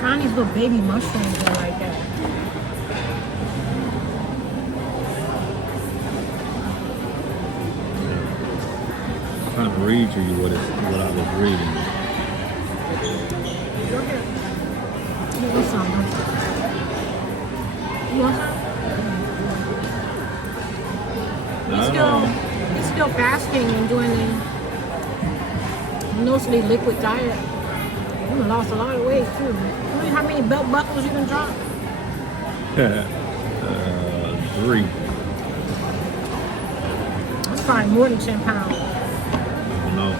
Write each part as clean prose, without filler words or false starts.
find these little baby mushrooms that are like that. I'm trying to read to you what I was reading. You want some, don't you? You want some? He's still fasting and doing a mostly liquid diet. You lost a lot of weight too. You know how many belt buckles you can drop? 3. That's probably more than 10 pounds. I don't know.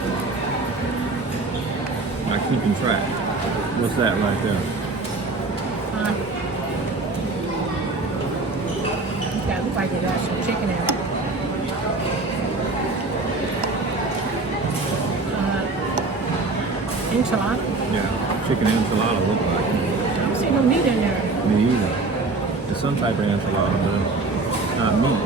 Not keeping track. What's that right there? Yeah, looks like they got some chicken in it. Enchilada? Yeah, chicken enchilada look like. I don't see no meat in there. Me either. It's some type of enchilada, but it's not meat.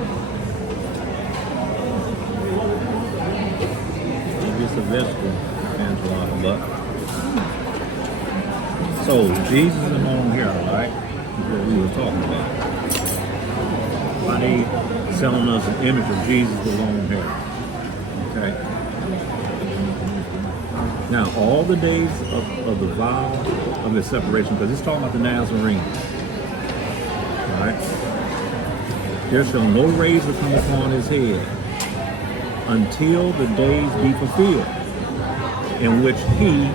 It's just a vegetable enchilada, but. So, Jesus is on here, right? Is what we were talking about. Why they selling us an image of Jesus with long hair? Okay. Now, all the days of the vow of the separation, because it's talking about the Nazarenes, right? There shall no razor come upon his head until the days be fulfilled, in which he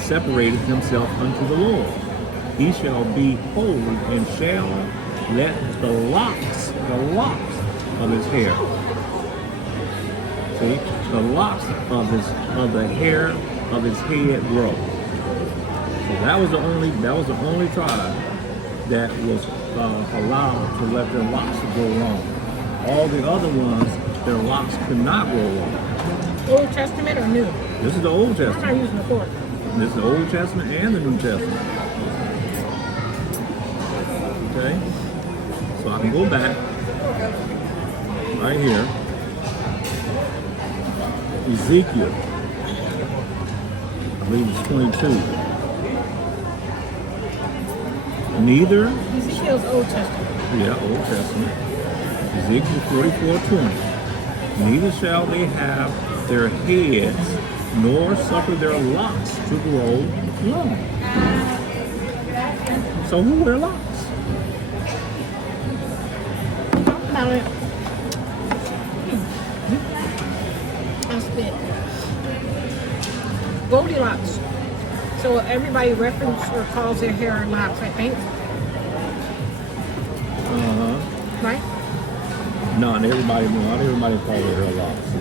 separated himself unto the Lord. He shall be holy and shall let the locks of his hair. See, the locks of the hair of his head grow. So that was the only tribe that was allowed to let their locks grow long. All the other ones, their locks could not grow long. Old Testament or New? This is the Old I'm not Testament. using the fork. This is the Old Testament and the New Testament. Okay? So I can go back right here. Ezekiel. I believe it's 22. Neither, Ezekiel's Old Testament. yeah, Old Testament. Ezekiel 44:20. Neither shall they have their heads, nor suffer their locks to grow long. So who wear locks? Talk about it. That's it. Goldilocks. So everybody references or calls their hair locks, I think. Right? Not everybody calls their hair locks. So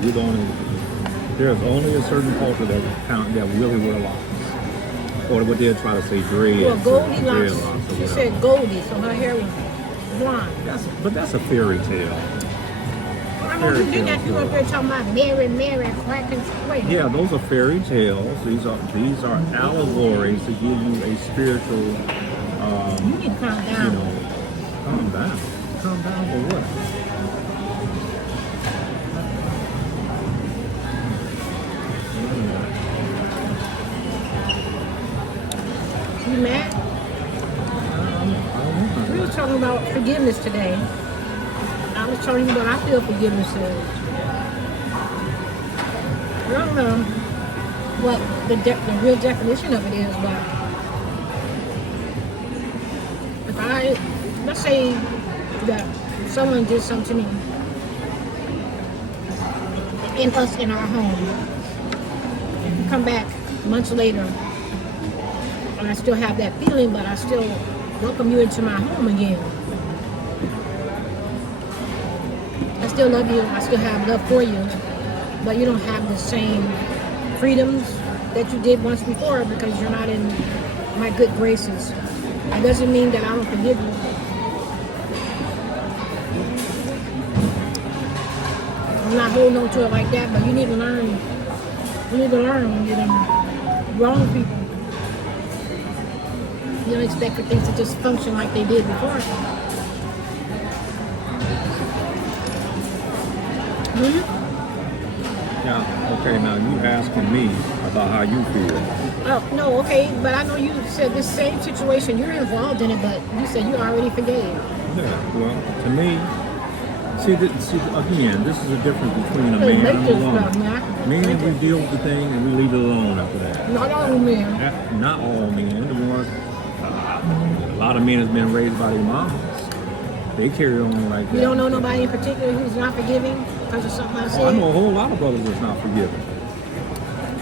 there's only a certain culture that really wear locks. Or what they'll try to say dreads. Well, Goldilocks. Dreadlocks or She whatever. said Goldie, so her hair was blonde. But that's a fairy tale. I know you did that. You up there talking about Mary, crack and wait. Yeah, those are fairy tales. These are allegories to give you a spiritual. You need to calm down. Calm down. Calm down for what? You mad? We were talking about forgiveness today. I was telling you what I feel forgiveness is. I don't know what the real definition of it is, but let's say that someone did something to me in our home, and you come back months later, and I still have that feeling, but I still welcome you into my home again. I still love you, I still have love for you, but you don't have the same freedoms that you did once before because you're not in my good graces. It doesn't mean that I don't forgive you. I'm not holding on to it like that, but you need to learn. You need to learn when you're wrong people. You don't expect for things to just function like they did before. Now, okay, now you asking me about how you feel. Oh, no, okay, but I know you said this same situation, you're involved in it, but you said you already forgave. Yeah, well, to me, see, again, this is a difference between a Hey, man make and this a woman. stuff, man. Men, we deal with the thing and we leave it alone after that. Not all men. Not all men. The ones, a lot of men has been raised by their moms. They carry on like that. You don't know nobody in particular who's not forgiving because of something I said? Oh, I know a whole lot of brothers that's not forgiving.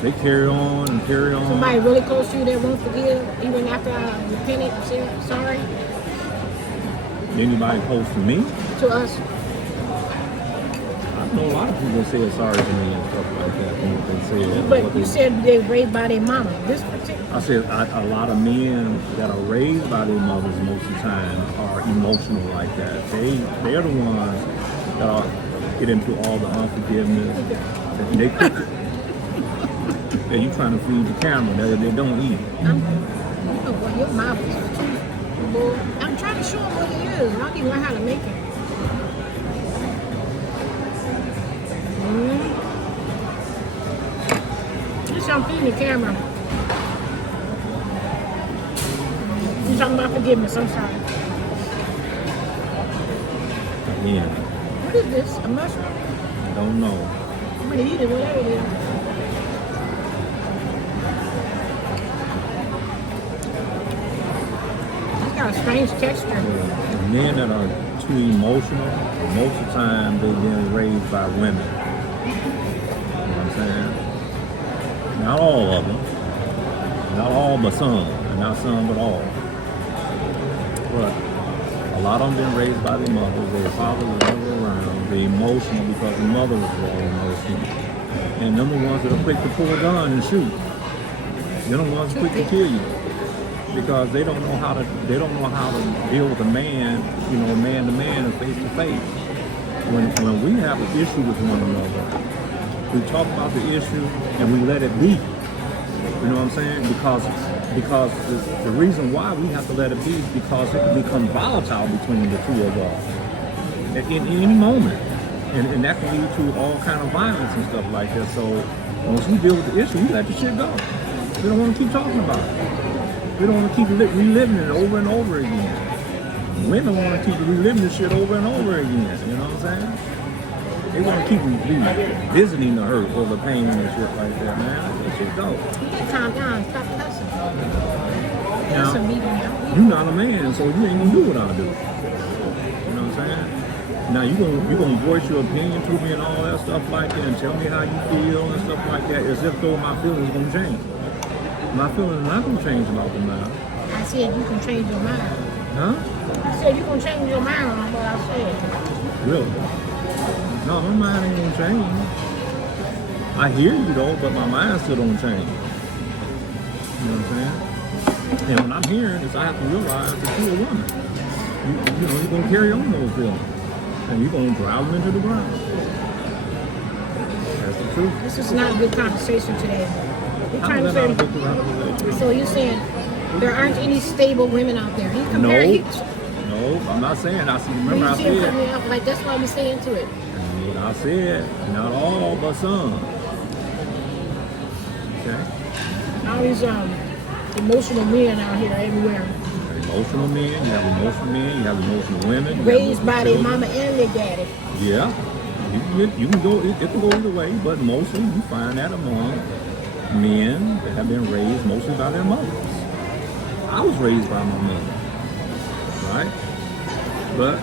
They carry on and carry on. Somebody really close to you that won't forgive even after I repented and said sorry? Anybody close to me? To us? I know a lot of people that say sorry to me and stuff like that. They say that, But you said they were raised by their mama. This particular... I said a lot of men that are raised by their mothers most of the time are emotional like that. They're the ones that get into all the unforgiveness. And they put you, and you trying to feed the camera. They don't eat. Well, your mouth is too full. I'm trying to show them what it is. I need to learn how to make it. Just I'm feeding the camera. You're talking about forgiveness. I'm sorry. Yeah. What is this? A mushroom? I don't know. I'm gonna eat it, whatever it is. It's got a strange texture. Men that are too emotional, most of the time they've been raised by women. You know what I'm saying? Not all of them. Not all but some. And not some but all. But a lot of them been raised by their mothers. Their father was never around. They're emotional because the mother was very emotional. And them the ones that are quick to pull a gun and shoot. They're the ones quick to kill you. Because they don't know how to deal with a man, you know, man to man and face to face. When we have an issue with one another, we talk about the issue and we let it be. You know what I'm saying? Because the reason why we have to let it be is because it can become volatile between the two of us at any moment. And that can lead to all kind of violence and stuff like that. So once we deal with the issue, we let the shit go. We don't want to keep talking about it. We don't want to keep reliving it over and over again. Women want to keep reliving this shit over and over again. You know what I'm saying? They want to keep visiting the hurt or the pain and shit like that, man. That shit go. You gotta calm down. Stop cussing. Now, Some meat in there. you're not a man, so you ain't gonna do what I do. You know what I'm saying? Now you gonna voice your opinion to me and all that stuff like that, and tell me how you feel and stuff like that, as if though my feelings gonna change. My feelings are not gonna change about the matter. I said you can change your mind. Huh? I said you can change your mind on what I said. Really? No, my mind ain't gonna change. I hear you though, but my mind still don't change. You know what I'm saying? And what I'm hearing is I have to realize that you're a woman. You know, you're gonna carry on those feelings. And you're gonna drive them into the ground. That's the truth. This is not a good conversation today. We're How trying is to that not a say, good conversation? so you're saying there aren't any stable women out there. You compare No, I'm not saying. Remember I you said. me up, like that's why we stay into it. What I said, not all, but some. Okay? All these emotional men out here everywhere. Emotional men, you have emotional men, you have emotional women. Raised by their mama and their daddy. Yeah. You can go, it can go either way, but mostly you find that among men that have been raised mostly by their mothers. I was raised by my mother, right? But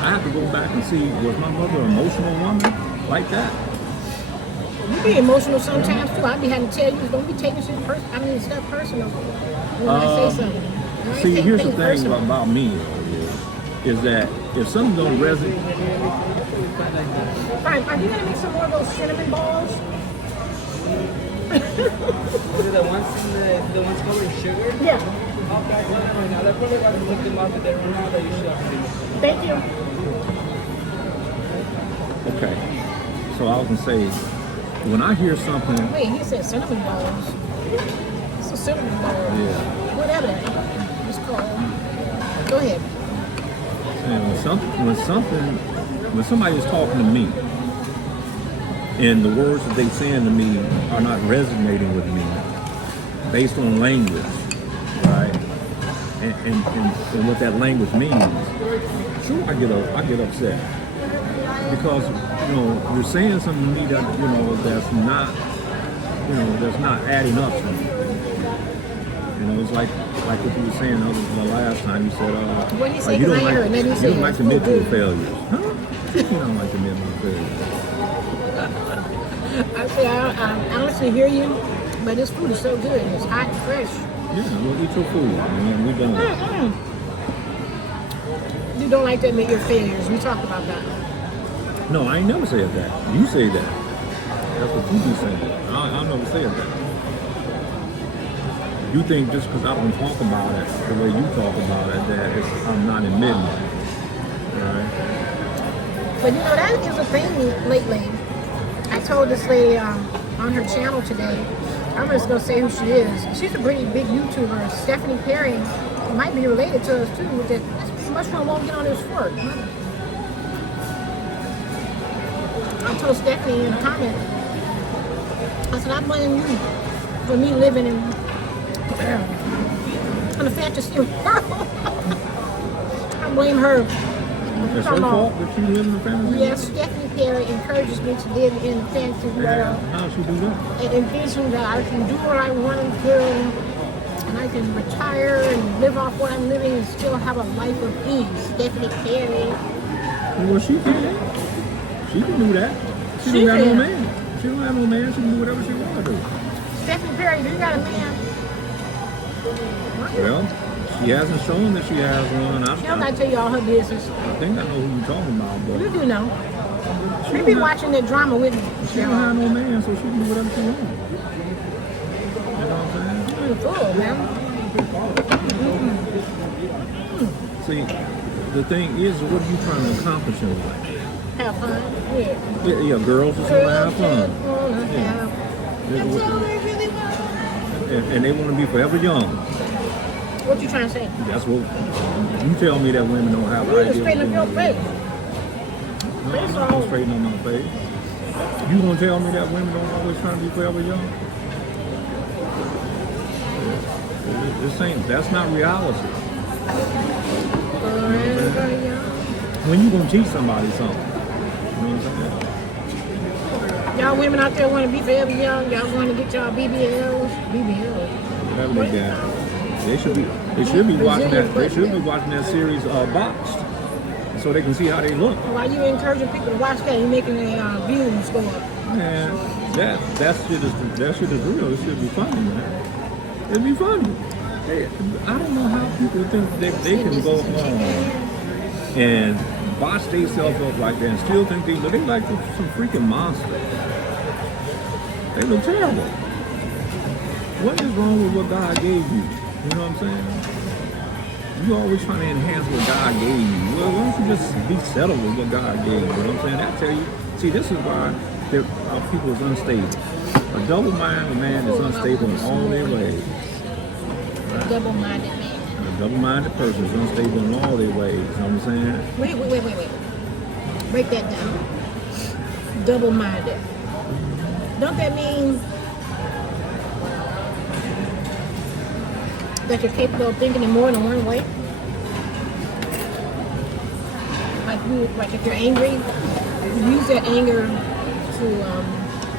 I have to go back and see, was my mother an emotional woman like that? You be emotional sometimes too. I be having to tell you, don't be taking shit stuff personal when I say something. I ain't See, taking here's the things thing personal. about me is that if something don't resonate, Fine, are you gonna make some more of those cinnamon balls? The ones covered in sugar? Yeah. Okay, I got them right now. They're probably about to look them up, but they run out that you should have. Thank you. okay. So I was gonna say, when I hear something, Wait, he said cinnamon balls. It's a cinnamon ball. yeah, Whatever that is called. Go ahead. and when somebody is talking to me, And the words that they saying to me are not resonating with me based on language, right? And what that language means. Sure, I get upset because you're saying something to me that that's not adding up to me. It's like what you were saying the last time. You said, what did he say? you don't I heard, and then he you said, don't like to admit to your failures. Huh? You don't like to admit my failures. I say, I honestly hear you, but this food is so good. It's hot and fresh. Yeah, well, eat your food. We done. You don't like to admit your failures. We talked about that. No, I ain't never said that. You say that. That's what you be saying. I'll never say that. You think just because I don't talk about it the way you talk about it, that I'm not admitting it. Right? But that is a thing lately. I told this lady on her channel today, I'm just going to say who she is. She's a pretty big YouTuber. Stephanie Perry might be related to us too. That this mushroom won't get on his fork. I told Stephanie in a comment, I said, I blame you for me living in a fantasy world. I blame her. It's her fault that you live in a family? Yes, Stephanie Perry encourages me to live in a fantasy world. How she do that? It envisions that I can do what I want to do, and I can retire and live off what I'm living and still have a life of ease. Stephanie Perry. Well, she can. She can do that. She don't have no man. She don't have no man. She can do whatever she wants to do. Stephanie Perry, do you got a man? Well, she hasn't shown that she has one. She'll not tell you all her business. I think I know who you're talking about, but You do know. She be watching that drama with me. she don't have no man, so she can do whatever she wants. You know what I'm saying? You're full, man. See, the thing is, what are you trying to accomplish in life? Have fun. Yeah. Yeah, girls just want to have fun. That's all they really want. And they want to be forever young. What you trying to say? That's what you tell me, that women don't have You need to ideas. straighten up your face. No, I'm not gonna straighten up my face. You gonna tell me that women don't always try to be forever young? That's not reality. Forever young. When you gonna teach somebody something? You know what I'm saying? Y'all women out there want to be forever young. Y'all want to get y'all BBLs. Whatever they got. They should be watching that. They should be watching that series Boxed, so they can see how they look. Why you encouraging people to watch that? You making their views go up. Man, that shit is real. It should be funny, man. It'd be funny. Hey, I don't know how people think that they can go on and box themselves up like that and still think they like some freaking monster. They look terrible. What is wrong with what God gave you? You know what I'm saying? You always trying to enhance what God gave you. Well, why don't you just be settled with what God gave you? You know what I'm saying? I tell you, see, this is why our people is unstable. A double-minded man is unstable in all their ways. Right? Double-minded man. A double-minded person is unstable in all their ways. You know what I'm saying? Wait. Break that down. Double-minded. Don't that mean that you're capable of thinking in more than one way? Like if you're angry, you use that anger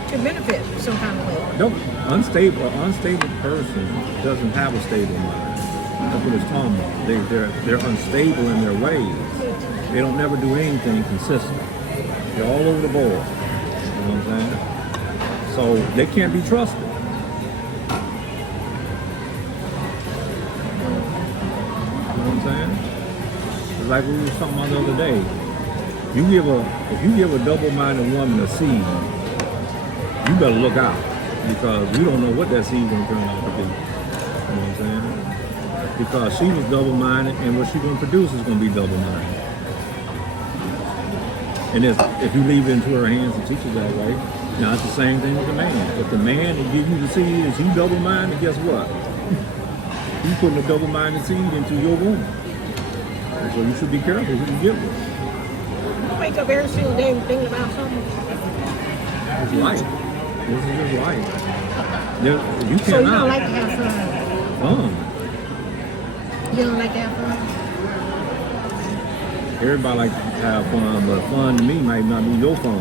to benefit some kind of way. No, an unstable person doesn't have a stable mind. That's what it's talking about. They're unstable in their ways. They don't never do anything consistent. They're all over the board. You know what I'm saying? So they can't be trusted. It's like we were talking about the other day. If you give a double-minded woman a seed, you better look out, because you don't know what that seed's gonna turn out to be. You know what I'm saying? Because she was double-minded, and what she's gonna produce is gonna be double-minded. And if you leave it into her hands and teach her that way, now it's the same thing with the man. If the man that gives you the seed is he double-minded, guess what? He's putting a double-minded seed into your womb. So you should be careful who you get with. You wake up every single day thinking about something. It's life. This is just life. You So you don't cannot. like to have fun. Fun. You don't like to have fun? Everybody like to have fun, but fun to me might not be your fun.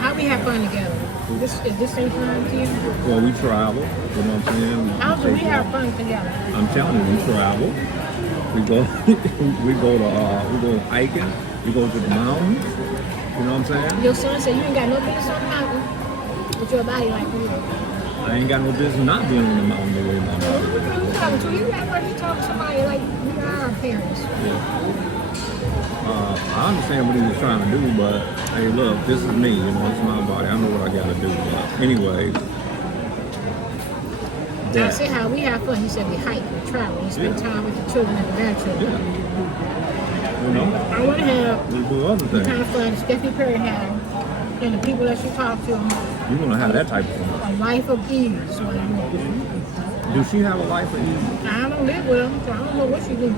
How we have fun together? Is this ain't fun to you? Well, we travel. You know what I'm saying? How do we Take have off. fun together? I'm telling you, we travel. We go, we go hiking. We go to the mountains. You know what I'm saying? Your son said you ain't got no business on the mountain with your body like this. I ain't got no business not being on the mountain the way my Who body you is. talking to? You act like you talking to somebody like we are our parents. I understand what he was trying to do, but hey, look, this is me. You know, it's my body. I know what I got to do. But anyways, I that. said how we have fun. He said we hike, we travel, we spend time with the children and the grandchildren. Yeah. You know, I want to have we do other the kind things. of fun Stephanie Perry had and the people that she talked to, You want to have that type of fun. a life of ease. Do she have a life of ease? I don't live with her, so I don't know what she do.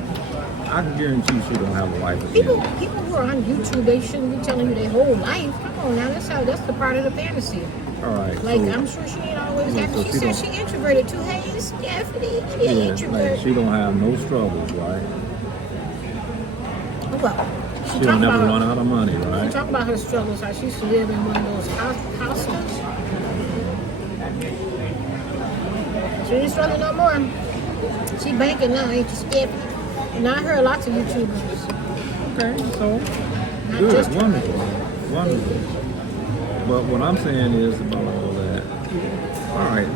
I can guarantee she don't have a life of People ease. who are on YouTube, they shouldn't be telling you their whole life. Come on now, that's the part of the fantasy. All right. Like, so, I'm sure she ain't always Yeah, happy. so She she said don't- she introverted too. Hey, Stephanie, she yeah, introverted. like, she don't have no struggles, right? Well, She don't never run out of money, She right? talked about her struggles, how she used to live in one of those houses. She ain't struggling no more. She banking now, ain't you, Stephanie? And I heard lots of YouTubers. Okay, so Not good, just wonderful, wonderful. But what I'm saying is about all that. All right.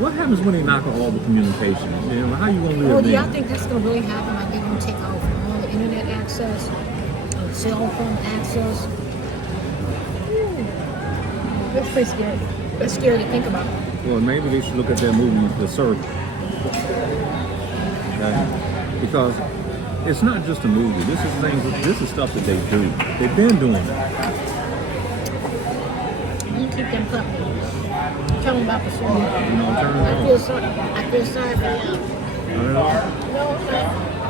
What happens when they knock off all the communication? You know, how you gonna live Oh, do y'all then? think that's going to really happen? Like they're going to take off all the internet access, cell phone access? That's pretty scary. That's scary to think about. Well, maybe they should look at that movie, The Circle. Okay? Because it's not just a movie. This is stuff that they do. They've been doing it. You keep them company. Tell them about the story. You know, turn it I on. feel sorry for you. Turn it on. No, I'm not.